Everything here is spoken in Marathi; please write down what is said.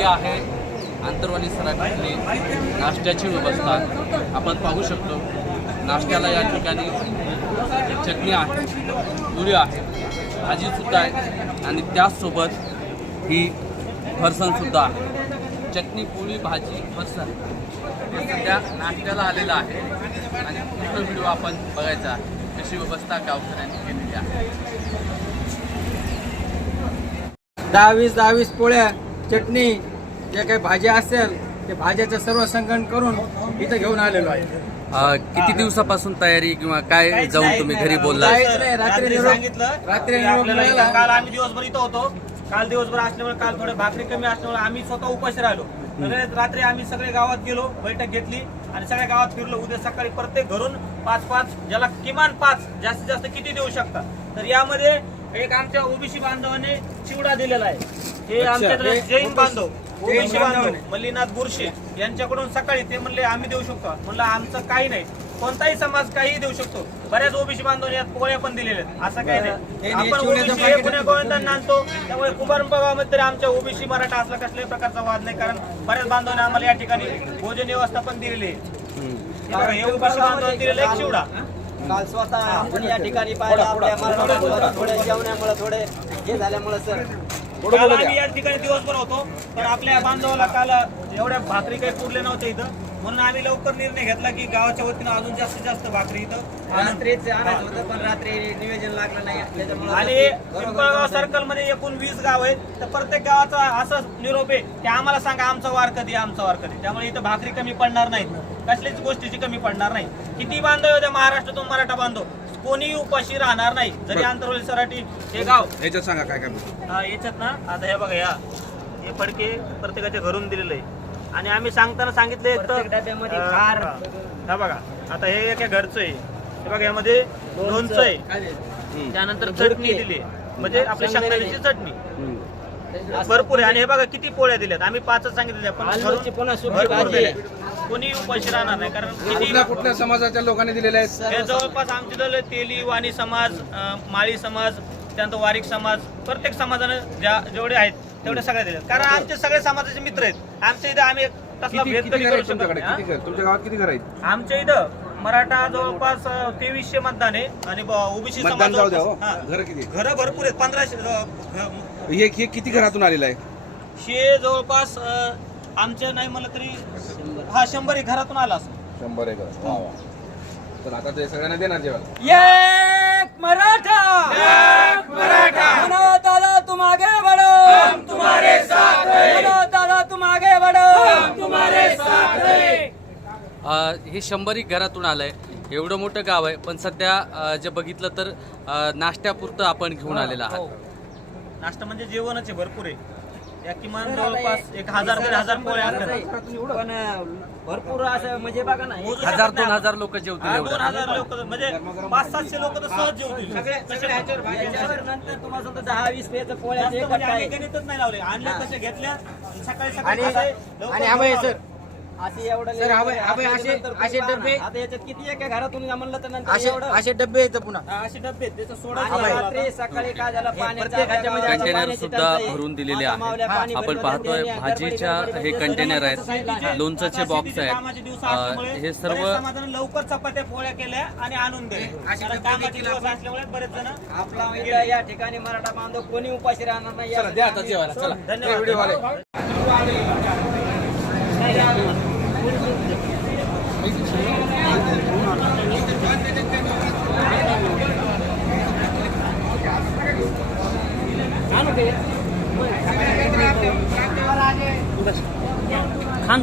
ही आहे. आंतरवाली सराठीतली नाश्त्याची व्यवस्था आपण पाहू शकतो. नाश्त्याला या ठिकाणी चटणी आहे पुरी आहे भाजीसुद्धा आहे आणि त्याचसोबत ही फरसाणसुद्धा आहे. चटणी पुरी भाजी फरसाण हे सध्या नाश्त्याला आलेलं आहे आणि पूर्ण व्हिडिओ आपण बघायचा आहे. कशी व्यवस्था गावकऱ्यांनी केलेली आहे. दहा वीस दहा वीस पोळ्या चटणी. जे काही भाज्या असेल ते भाज्याचं सर्व संकलन करून इथं घेऊन आलेलो आहे. अ, किती दिवसापासून तयारी किंवा काय जाऊन तुम्ही घरी बोलला? काहीच नाही रात्री रात्री निरोप सांगितलं रात्री की निरोप आपल्याला मिळाला इथं- काल आम्ही दिवसभर इथं होतो. काल दिवसभर असल्यामुळे काल थोडे भाकरी कमी असल्यामुळे आम्ही स्वतः उपाशी राहिलो. रात्री आम्ही सगळे गावात गेलो बैठक घेतली आणि सगळ्या गावात फिरलो. उद्या सकाळी प्रत्येक घरून पाच पाच ज्याला किमान पाच जास्तीत जास्त किती देऊ शकता? तर यामध्ये एक आमच्या ओबीसी बांधवाने चिवडा दिलेला आहे. हे आमच्याकडे जैन बांधव. बांधव. मल्लीनाथ बुरशे यांच्याकडून सकाळी ते म्हणले आम्ही देऊ शकतो. म्हणलं आमचं काही नाही. कोणताही समाज काही देऊ शकतो. बऱ्याच ओबीसी बांधवांनी यात पोळ्या पण दिलेल्या आहेत. असं काही नाही. हे आपण ओबीसी हे पुण्या गोविंदांना आणतो. त्यामुळे कुमारंबागामध्ये तरी आमच्या ओबीसी मराठा असला कसल्याही प्रकारचा वाद नाही. कारण बऱ्याच बांधवांनी आम्हाला या ठिकाणी भोजन व्यवस्था पण दिलेली आहे. हे बघा, ओबीसी बांधवांनी दिलेला एक चिवडा. काल स्वतः आपण या ठिकाणी पाहिलं. आपल्या मराठवाड्यात थोडे जेवण्यामुळे थोडे हे झाल्यामुळे सर. काल आम्ही या ठिकाणी दिवसभर होतो पण आपल्या बांधवाला काल एवढ्या भाकरी काही पुरले नव्हते इथं. म्हणून आम्ही लवकर निर्णय घेतला की गावाच्या वतीनं अजून जास्तीत जास्त भाकरी इथं आणून रात्रीच आणायचं होतं पण रात्री नियोजन लागलं नाही. त्याच्यामुळे आणि पिंपळगाव सर्कलमध्ये एकूण वीस गाव आहेत. तर प्रत्येक गावाचा असं निरोप आहे की आम्हाला सांगा आमचा वार कधी आमचा वार कधी? त्यामुळे इथं भाकरी कमी पडणार नाहीत. कसलीच गोष्टीची कमी पडणार नाही. किती बांधव होते महाराष्ट्रातून मराठा बांधव? कोणीही उपाशी राहणार नाही. जरी आंतरवली सराठी हे गाव. याच्यात सांगा काय काय हा, याच्यात ना आता हे बघा या. हे फडके प्रत्येकाच्या घरून दिलेलं. आहे आणि आम्ही सांगताना सांगितले प्रत्येक डब्यामध्ये खार. हा बघा आता हे एका घरचं आहे. हे बघा यामध्ये लोणचं. आहे. त्यानंतर चटणी दिली आहे. म्हणजे आपल्या शेंगदाण्याची चटणी. भरपूर आहे. आणि हे बघा किती पोळ्या दिल्यात. आम्ही पाचच सांगितलेल्या पण आलूची पुन्हा सुकी भरपूर भाजी. दिल्या. कोणी उपाशी राहणार नाही कारण किती कुठल्या कुठल्या समाजाच्या लोकांनी दिलेले आहेत? हे जवळपास आमचे झाले तेली वाणी समाज अं, माळी समाज त्यानंतर वारिक समाज प्रत्येक समाजानं ज्या जेवढे आहेत तेवढे सगळे दिले कारण आमचे सगळे समाजाचे मित्र आहेत. आमच्या इथं आम्ही तसला किती भेद किती कधी घर करू आहेत शकत तुमच्याकडे? नाही किती घर तुमच्या गावात किती घर आहेत? हा? आमच्या इथं मराठा जवळपास तेवीसशे मतदान आहे. आणि ओबीसी मतदान समाज जाऊ द्या हो. घर किती? घरं भरपूर आहेत. पंधराशे अं, हे हे किती घरातून आलेलं आहे? शे जवळपास अं, आमच्या नाही म्हणलं तरी हा शंभर एक घरातून आला असं. शंभर एक घर. वा, वा. तर आता ते सगळ्यांना देणार जेवायला. एक मराठा! एक मराठा! हे शंभरी घरातून आलंय. एवढं मोठं गाव आहे पण सध्या जे बघितलं तर नाश्त्यापुरतं आपण घेऊन आलेलं आहात. नाश्ता म्हणजे जेवणच आहे भरपूर आहे. या किमान जवळपास एक हजार दीड हजार पोळ्या पण भरपूर असं म्हणजे बघा ना हजार दोन नाही. हजार लोक जेवतील हा, दोन एवढं हजार लोक म्हणजे पाच सातशे लोक तर सहज जेवतील. नंतर तुम्हाला समजा दहा वीस पेचं एक म्हणजे आम्ही गणितच नाही लावले. आणल्या कशा घेतल्या सकाळी सकाळी आणि कसं आहे, आणि जेवण सर असे डबे- येतं पुन्हा. हा, असे डबे सोडा. सकाळी काय झालं कंटेनर सुद्धा. भरून दिलेले आहेत आपण पाहतोय भाजीच्या हे कंटेनर आहेत. आता बॉक्स आहेत. दिवस अ, असल्यामुळे हे सर्व लवकर चपात्या पोळ्या केल्या आणि आणून दिले कारण कामाचे दिवस असल्यामुळे बरेच जण आपला या ठिकाणी मराठा बांधव कोणी उपाशी राहणार नाही या द्या आता जेवायला चला. धन्यवाद. খান